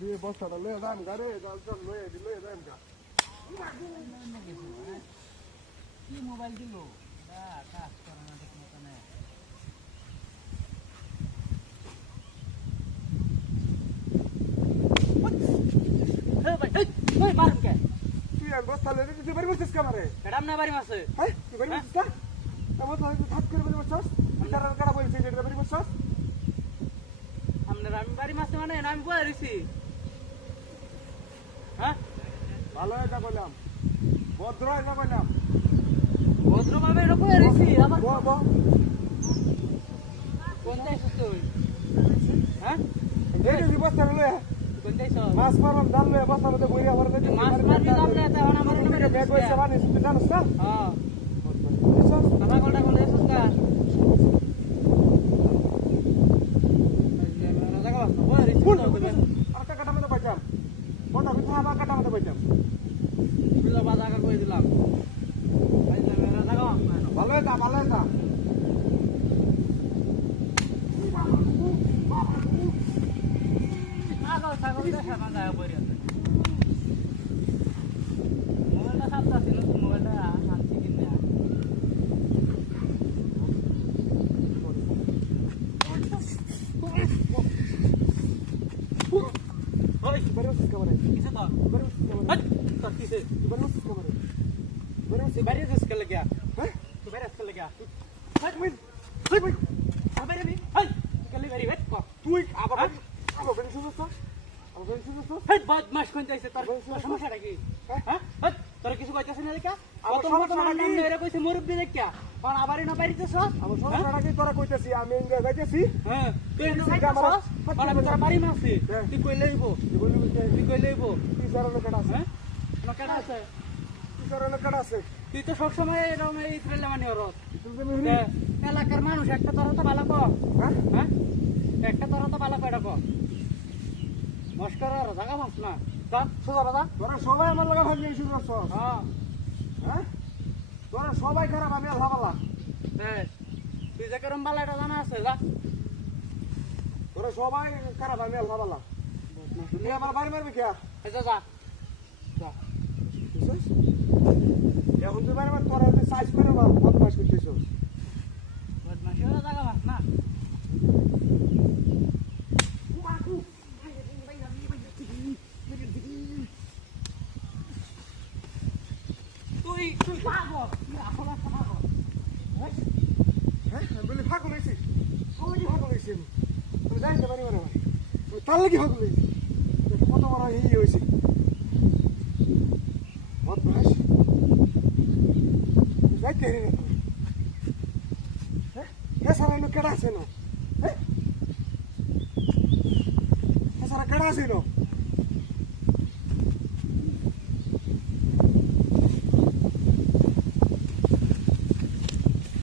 রে বস্তাটা লয়ে যাম গারে চল লয়ে যাম গা কি মোবাইল দিল কাজ করে না ঠিক মতন তুই আর বস্তা লয়ে তুই বাড়ি বসছিস কামারে ম্যাডাম না বাড়ি মাসে হ্যাঁ তুই বাড়ি বসছিস না এমন তো তুই থাক করে বাড়ি বসছস বিচার কাটা বলছিস এটা বাড়ি বসছস আপনার আমি বাড়ি মাসে মানে আমি বলে দিছি হ্যাঁ ভালো এটা কইলাম ভদ্র এটা কইলাম ভদ্রভাবে এটা বলে দিছি আমার ব কোন যাইছিস তুই হ্যাঁ এই যে বস্তা লয়ে কোন যাইছ মাছ মারম জাল লয়ে বস্তার মধ্যে বইরা ভরে দে মাছ মারবি দাম না তখন আমার নামে ব্যাগ কইছে বানি তুই জানিস না হ্যাঁ বুঝছস কথা কোনটা কোন যাইছিস কা আরেকটা কাটা মধ্যে পাইতাম কোনটা আমি থাবা কাটা মধ্যে পাইতাম বিলা বাজা কা কই দিলাম ভালো এটা ছাগল ছাগল দেখা না যায় পড়ে আছে মোবাইলটা সাতটা ছিল মোবাইলটা আনছি কিনা ওই বাড়ি বসছিস কামারে কিসে তো বাড়ি বসছিস কামারে তোর কিসে বাড়ি বসছিস কামারে বাড়ি বসছিস তুই বাইরে যাস কে লাগিয়া হ্যাঁ তুই বাইরে আসতে লাগিয়া হাই তুই বাইরে বি হাই কালি বাইরে বেট কর তুই আবার বাড়ি শুনছস আবার বাড়ি শুনছস হেই বদমাশ কোন যাইছে তোর সমস্যাটা কি হ্যাঁ হ্যাঁ তোর কিছু কইতাছ না দেখা আমার কত সমস্যাটা মোটা নাম কি? এরা কইছে মুরব্বি দেখিয়া কোন আবারই না বাইরিতেছ আমার সমস্যাটা কি তোরা কইতাছি আমি ইন্ডিয়া যাইতেছি হ্যাঁ তুই না তুই যাইতাছ আমার- কোন আমি তোর বাড়ি মাসি হ্যাঁ। তুই কই লইবো তুই বলবি তুই কই লইবো তুই সরল কাটা আছে হ্যাঁ নকেটা আছে তুই সরল কাটা আছে তুই তো সব সময় এরকম এই ট্রেলে মানে ওরস তুই তুমি হুনি এলাকার মানুষ একটা তোর তো ভালো কর হ্যাঁ হ্যাঁ একটা তোর তো ভালো কয়টা কর মস্কর আর জায়গা মাস না চল সোজা বাজা তোরা সবাই আমার লাগা ভাবলি শুরু করছস হ্যাঁ হ্যাঁ তোরা সবাই খারাপ আমি আল্লাহ বালা হ্যাঁ তুই যে কেরম বালা এটা জানা আছে যা তোরা সবাই খারাপ আমি আল্লাহ বালা তুই আমার বাড়ি মারবি কে এই যা যা যা বুঝছিস এখন তুই বাড়ি মার তোরা সাইজ করে বা বদমাশ করতেছস বদমাশি হলে জায়গা মাস না তুই ভাগো তুই আসলে ভাগো হ্যাঁ আমি বলি ফাঁকু লইছি ওই যে ফাঁকু লইছি আমি জানতে পারি মানে আমি তার লাগি ফাঁকু লইছি কত বড় এই হয়েছে বদমাশ যাইতে হেরে না হ্যাঁ সারা কেডা আছে না হ্যাঁ সারা কেডা আছে না